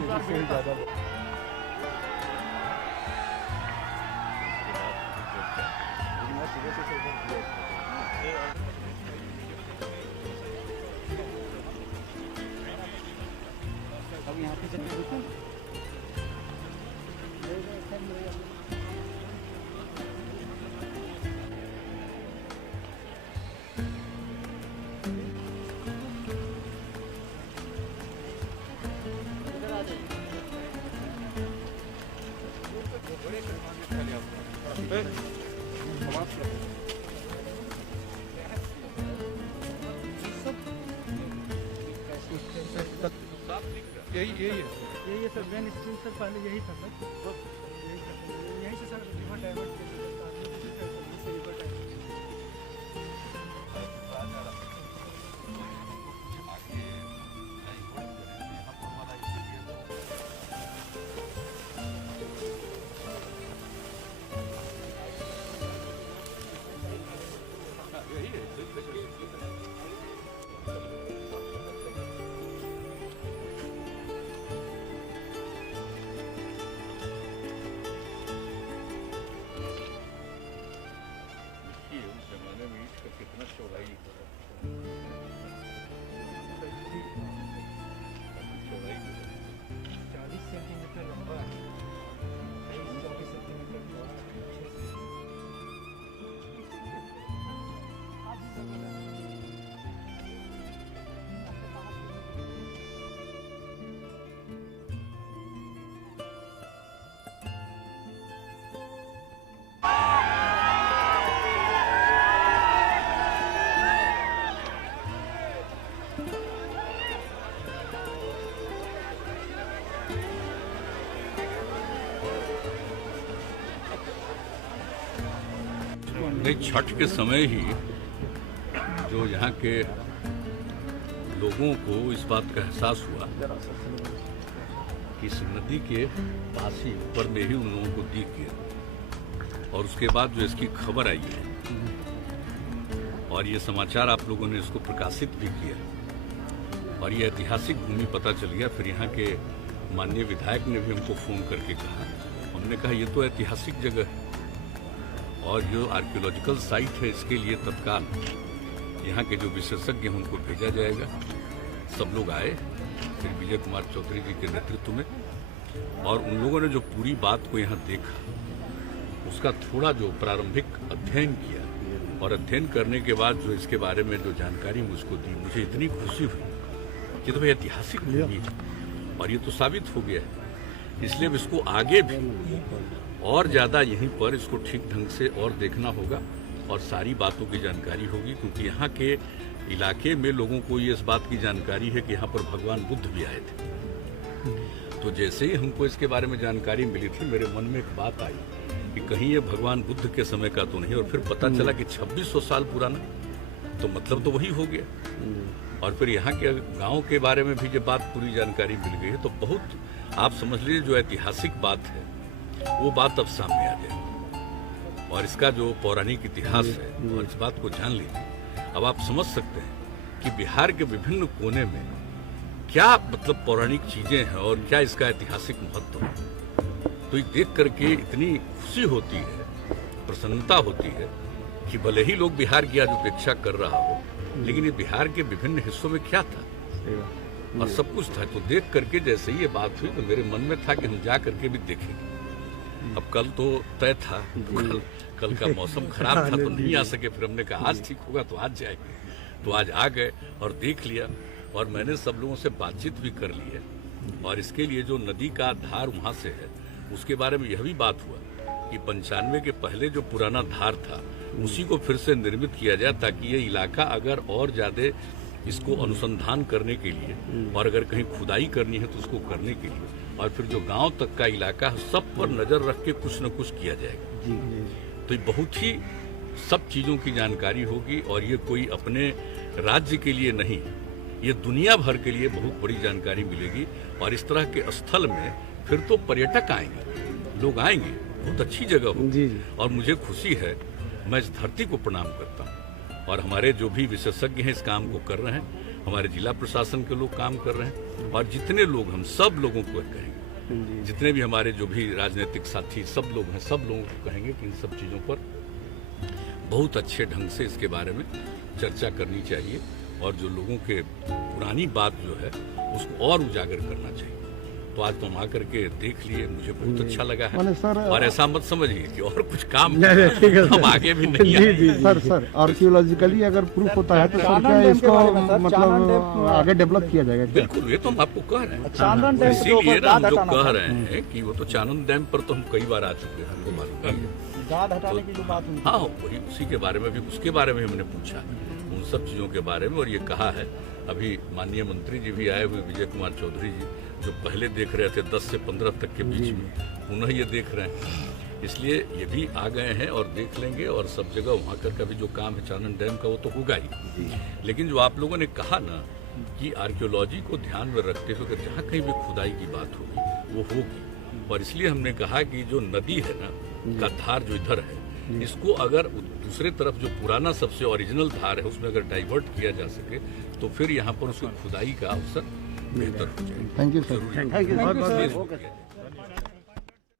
बहुत ज़्यादा अब यहाँ पे चलिए यही है सर। मेन स्ट्रीम सर पहले यही था सर, यही से सर रिवर डाइवर्ट छठ के समय ही जो यहाँ के लोगों को इस बात का एहसास हुआ कि इस नदी के पास ही ऊपर में ही उन लोगों को दिख गया, और उसके बाद जो इसकी खबर आई है और ये समाचार आप लोगों ने इसको प्रकाशित भी किया और ये ऐतिहासिक भूमि पता चल गया। फिर यहाँ के माननीय विधायक ने भी हमको फोन करके कहा, हमने कहा ये तो ऐतिहासिक जगह है और जो आर्कियोलॉजिकल साइट है इसके लिए तत्काल यहाँ के जो विशेषज्ञ हैं उनको भेजा जाएगा। सब लोग आए फिर विजय कुमार चौधरी जी के नेतृत्व में, और उन लोगों ने जो पूरी बात को यहाँ देखा उसका थोड़ा जो प्रारंभिक अध्ययन किया, और अध्ययन करने के बाद जो इसके बारे में जो जानकारी मुझको दी, मुझे इतनी खुशी हुई कि तो भाई ऐतिहासिक भूमि है और ये तो साबित हो गया है। इसलिए इसको आगे भी और ज़्यादा यहीं पर इसको ठीक ढंग से और देखना होगा और सारी बातों की जानकारी होगी, क्योंकि यहाँ के इलाके में लोगों को ये इस बात की जानकारी है कि यहाँ पर भगवान बुद्ध भी आए थे। तो जैसे ही हमको इसके बारे में जानकारी मिली थी, मेरे मन में एक बात आई कि कहीं ये भगवान बुद्ध के समय का तो नहीं, और फिर पता चला कि 2600 साल पुराना, तो मतलब तो वही हो गया। और फिर यहाँ के गाँव के बारे में भी जब बात पूरी जानकारी मिल गई है तो बहुत आप समझ लीजिए जो ऐतिहासिक बात है वो बात अब सामने आ जाएगी, और इसका जो पौराणिक इतिहास है और इस बात को जान लीजिए। अब आप समझ सकते हैं कि बिहार के विभिन्न कोने में क्या मतलब पौराणिक चीजें हैं और क्या इसका ऐतिहासिक महत्व है। तो ये देख करके इतनी खुशी होती है, प्रसन्नता होती है कि भले ही लोग बिहार की आज उपेक्षा कर रहा हो, लेकिन ये बिहार के विभिन्न हिस्सों में क्या था और सब कुछ था। तो देख करके जैसे ही ये बात हुई तो मेरे मन में था कि हम जा करके भी देखेंगे। अब कल तो तय था, कल का मौसम खराब था तो नहीं आ सके, फिर हमने कहा आज ठीक होगा तो आज जाएंगे। तो आज आ गए और देख लिया, और मैंने सब लोगों से बातचीत भी कर ली है। और इसके लिए जो नदी का धार वहाँ से है उसके बारे में यह भी बात हुआ कि 95 के पहले जो पुराना धार था उसी को फिर से निर्मित किया जाए, ताकि ये इलाका अगर और ज्यादा इसको अनुसंधान करने के लिए और अगर कहीं खुदाई करनी है तो उसको करने के लिए, और फिर जो गांव तक का इलाका है सब पर नजर रख के कुछ न कुछ किया जाएगा। तो ये बहुत ही सब चीजों की जानकारी होगी, और ये कोई अपने राज्य के लिए नहीं, ये दुनिया भर के लिए बहुत बड़ी जानकारी मिलेगी। और इस तरह के स्थल में फिर तो पर्यटक आएंगे, लोग आएंगे, बहुत अच्छी जगह होगी। और मुझे खुशी है, मैं इस धरती को प्रणाम करता हूँ, और हमारे जो भी विशेषज्ञ हैं इस काम को कर रहे हैं, हमारे जिला प्रशासन के लोग काम कर रहे हैं, और जितने लोग, हम सब लोगों को कहेंगे, जितने भी हमारे जो भी राजनीतिक साथी सब लोग हैं, सब लोगों को कहेंगे कि इन सब चीजों पर बहुत अच्छे ढंग से इसके बारे में चर्चा करनी चाहिए, और जो लोगों के पुरानी बात जो है उसको और उजागर करना चाहिए। तो आज तुम आकर के देख लिए, मुझे बहुत अच्छा लगा है। और ऐसा मत समझिए कि और कुछ काम हम आगे भी नहीं आए। सर आर्कियोलॉजिकली अगर प्रूफ होता है तो सर क्या इसको मतलब आगे डेवलप किया जाएगा? बिल्कुल, ये तो हम आपको कह रहे हैं, इसीलिए ना हम जो कह रहे हैं कि वो तो चानन डैम पर तो हम कई बार आ चुके हैं, हमको मालूम है। हाँ, वही उसी के बारे में भी, उसके बारे में हमने पूछा, उन सब चीजों के बारे में, और ये कहा है। अभी माननीय मंत्री जी भी आए हुए, विजय कुमार चौधरी जी, जो पहले देख रहे थे 10 से 15 तक के बीच में, पुनः ये देख रहे हैं। इसलिए ये भी आ गए हैं और देख लेंगे, और सब जगह वहाँ का भी जो काम है चानन डैम का वो तो होगा ही। लेकिन जो आप लोगों ने कहा ना कि आर्कियोलॉजी को ध्यान में रखते हुए अगर जहाँ कहीं भी खुदाई की बात होगी वो होगी, और इसलिए हमने कहा कि जो नदी है ना का धार जो इधर है, इसको अगर दूसरे तरफ जो पुराना सबसे ओरिजिनल धार है उसमें अगर डाइवर्ट किया जा सके तो फिर यहाँ पर उसको खुदाई का अवसर बेहतर हो जाएगा। Thank you sir.